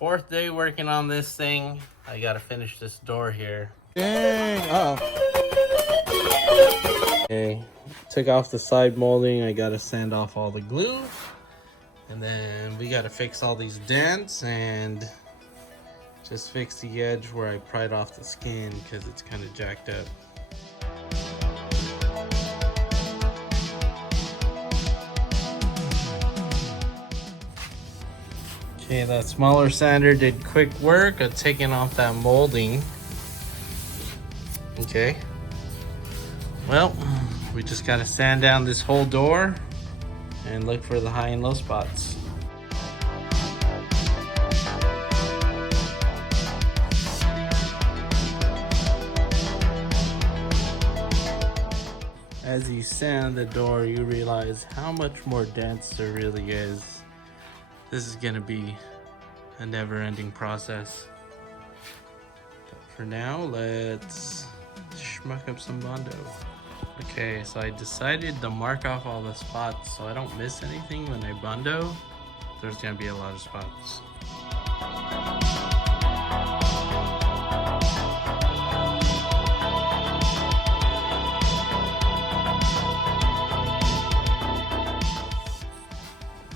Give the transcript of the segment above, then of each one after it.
Fourth day working on this thing. I gotta finish this door here. Dang. Okay, took off the side molding. I gotta sand off all the glue. And then we gotta fix all these dents and just fix the edge where I pried off the skin because it's kind of jacked up. Okay, that smaller sander did quick work of taking off that molding. Okay. Well, we just gotta sand down this whole door and look for the high and low spots. As you sand the door, you realize how much more dents there really is. This is gonna be a never-ending process. But for now, let's schmuck up some Bondo. Okay, so I decided to mark off all the spots so I don't miss anything when I Bondo. There's gonna be a lot of spots.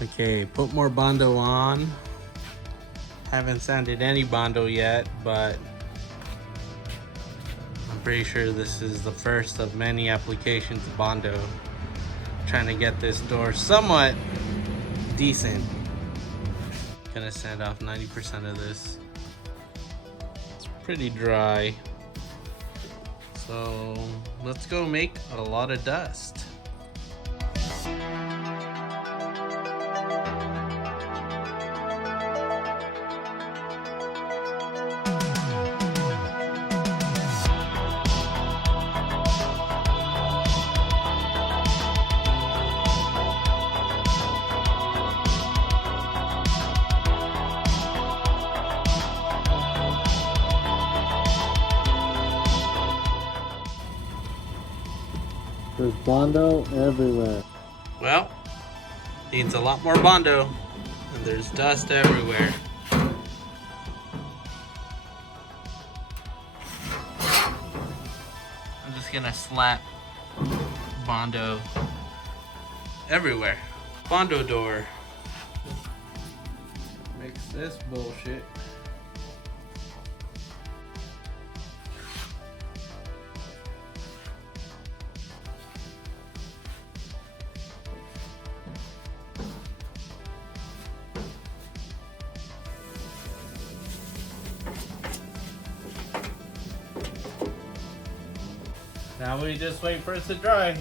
Okay, put more Bondo on. Haven't sanded any Bondo yet, but I'm pretty sure this is the first of many applications of Bondo. Trying to get this door somewhat decent. Gonna sand off 90% of this. It's pretty dry. So let's go make a lot of dust. There's Bondo everywhere. Well, needs a lot more Bondo, and there's dust everywhere. I'm just gonna slap Bondo everywhere. Bondo door. Mix this bullshit. Now we just wait for it to dry.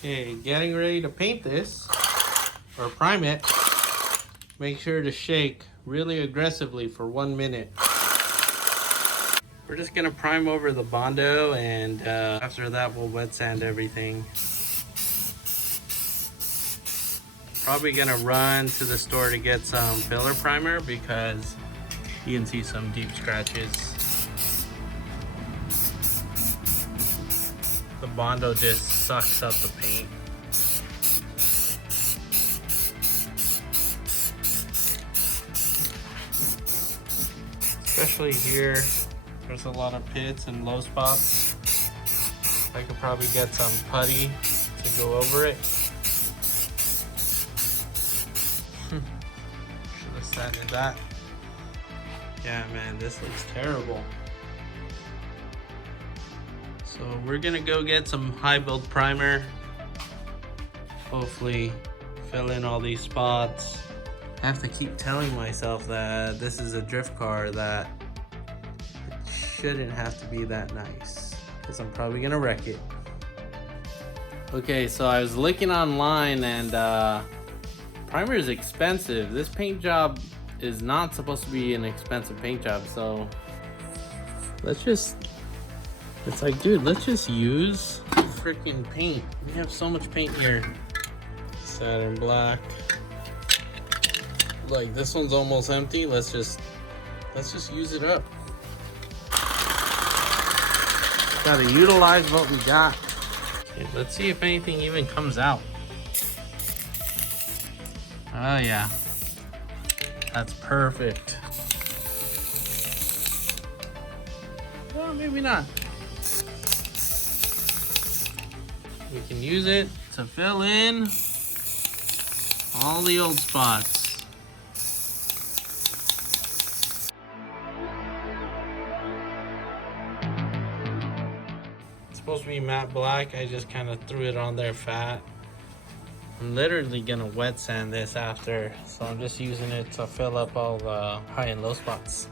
Okay, getting ready to paint this or prime it. Make sure to shake really aggressively for 1 minute. We're just gonna prime over the Bondo, and after that we'll wet sand everything. Probably gonna run to the store to get some filler primer because you can see some deep scratches. The Bondo just sucks up the paint. Especially here, there's a lot of pits and low spots. I could probably get some putty to go over it. Should have sanded that. Yeah, man, this looks terrible. So we're gonna go get some high build primer. Hopefully fill in all these spots. I have to keep telling myself that this is a drift car, that it shouldn't have to be that nice, because I'm probably gonna wreck it. Okay, so I was looking online and Primer is expensive. This paint job is not supposed to be an expensive paint job, so let's just, it's like, dude, let's just use freaking paint. We have so much paint here. Satin black. Like, this one's almost empty. Let's just use it up. Gotta utilize what we got. Okay, let's see if anything even comes out. Oh yeah, that's perfect. Well, maybe not. We can use it to fill in all the old spots. It's supposed to be matte black. I just kind of threw it on there fat. I'm literally gonna wet sand this after, so I'm just using it to fill up all the high and low spots.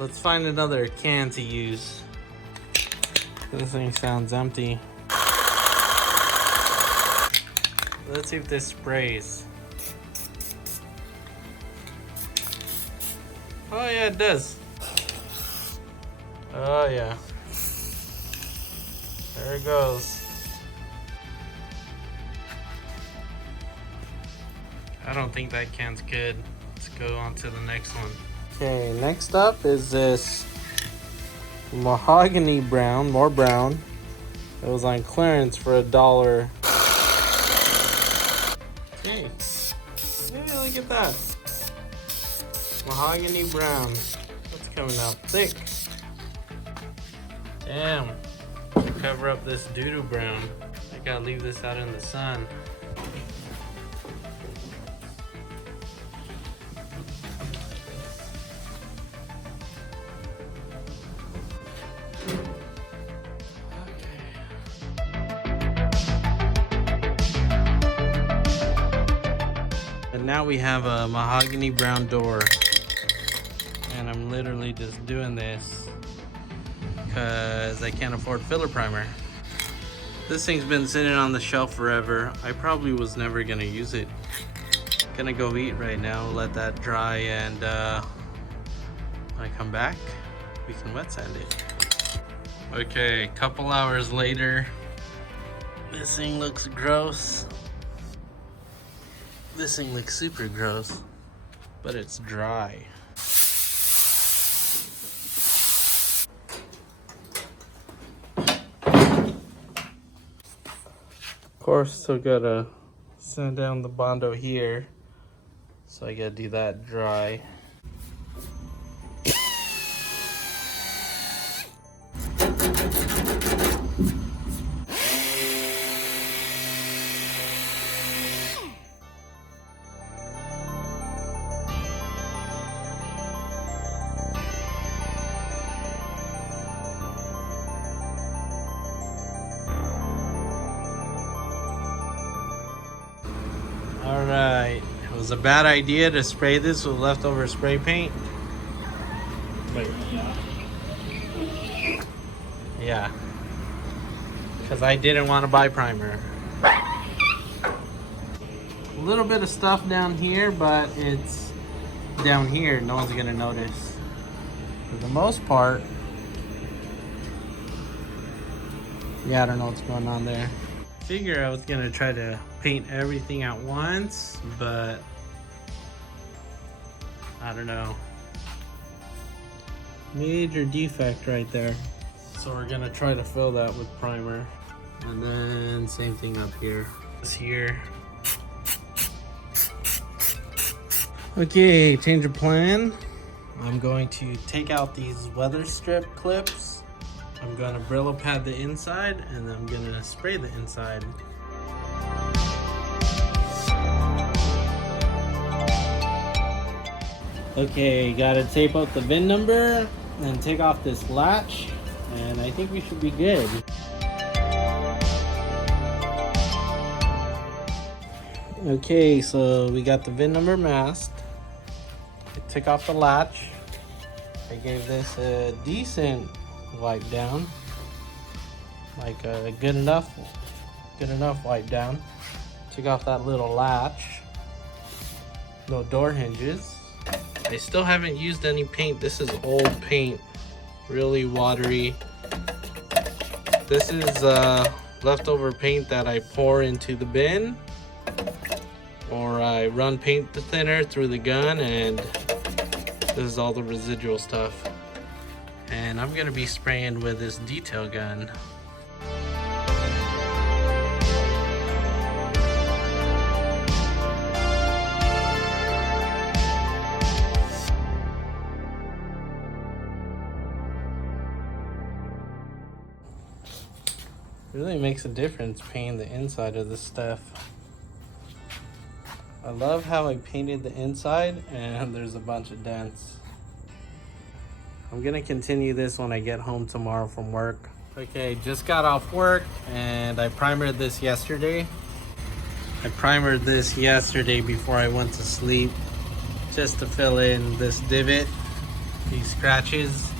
Let's find another can to use. This thing sounds empty. Let's see if this sprays. Oh yeah, it does. Oh yeah. There it goes. I don't think that can's good. Let's go on to the next one. Okay, next up is this mahogany brown, more brown. It was on clearance for $1. Okay. Yeah, look at that. Mahogany brown. It's coming out thick. Damn. To cover up this doo-doo brown, I gotta leave this out in the sun. And now we have a mahogany brown door, and I'm literally just doing this because I can't afford filler primer. This thing's been sitting on the shelf forever. I probably was never gonna use it. Gonna go eat right now, let that dry, and when I come back, we can wet sand it. Okay, a couple hours later, this thing looks gross. This thing looks super gross, but it's dry. Of course, still gotta sand down the Bondo here, so I gotta do that dry. Alright, it was a bad idea to spray this with leftover spray paint. Wait. Yeah. Because I didn't want to buy primer. A little bit of stuff down here, but it's down here. No one's going to notice. For the most part, yeah, I don't know what's going on there. Figure I was going to try to paint everything at once, but I don't know. Major defect right there. So we're gonna try to fill that with primer. And then same thing up here. This here. Okay, change of plan. I'm going to take out these weather strip clips. I'm gonna Brillo pad the inside, and then I'm gonna spray the inside. Okay, gotta tape up the VIN number and take off this latch, and I think we should be good. Okay, so we got the VIN number masked. I took off the latch. I gave this a decent wipe down, like a good enough wipe down. Took off that little latch. No door hinges. I still haven't used any paint. This is old paint, really watery. This is leftover paint that I pour into the bin, or I run paint thinner through the gun, and this is all the residual stuff. And I'm gonna be spraying with this detail gun. It really makes a difference painting the inside of this stuff. I love how I painted the inside and there's a bunch of dents. I'm gonna continue this when I get home tomorrow from work. Okay, just got off work and I primered this yesterday. Before I went to sleep, just to fill in this divot, these scratches,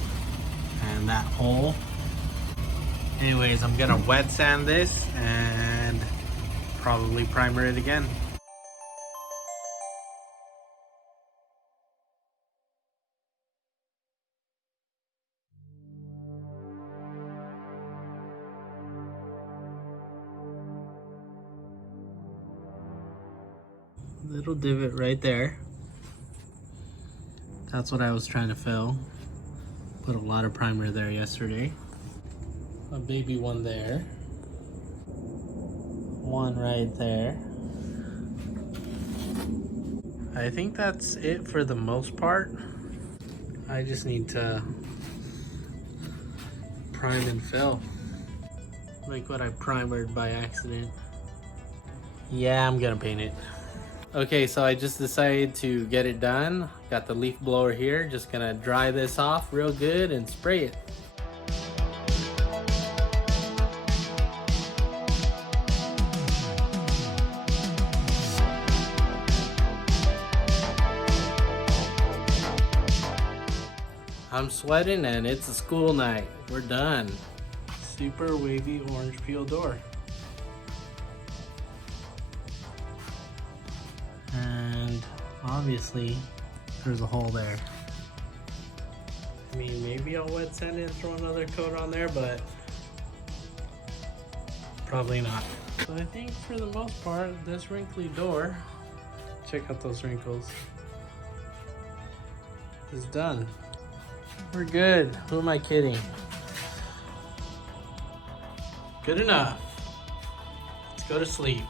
and that hole. Anyways, I'm gonna wet sand this and probably primer it again. Little divot right there. That's what I was trying to fill. Put a lot of primer there yesterday. A baby one there. One right there. I think that's it for the most part. I just need to prime and fill. Like what I primered by accident. Yeah, I'm gonna paint it. Okay, so I just decided to get it done. Got the leaf blower here. Just gonna dry this off real good and spray it. I'm sweating and it's a school night. We're done. Super wavy orange peel door. And obviously there's a hole there. I mean, maybe I'll wet sand it and throw another coat on there, but probably not. So I think for the most part, this wrinkly door, check out those wrinkles, is done. We're good. Who am I kidding? Good enough. Let's go to sleep.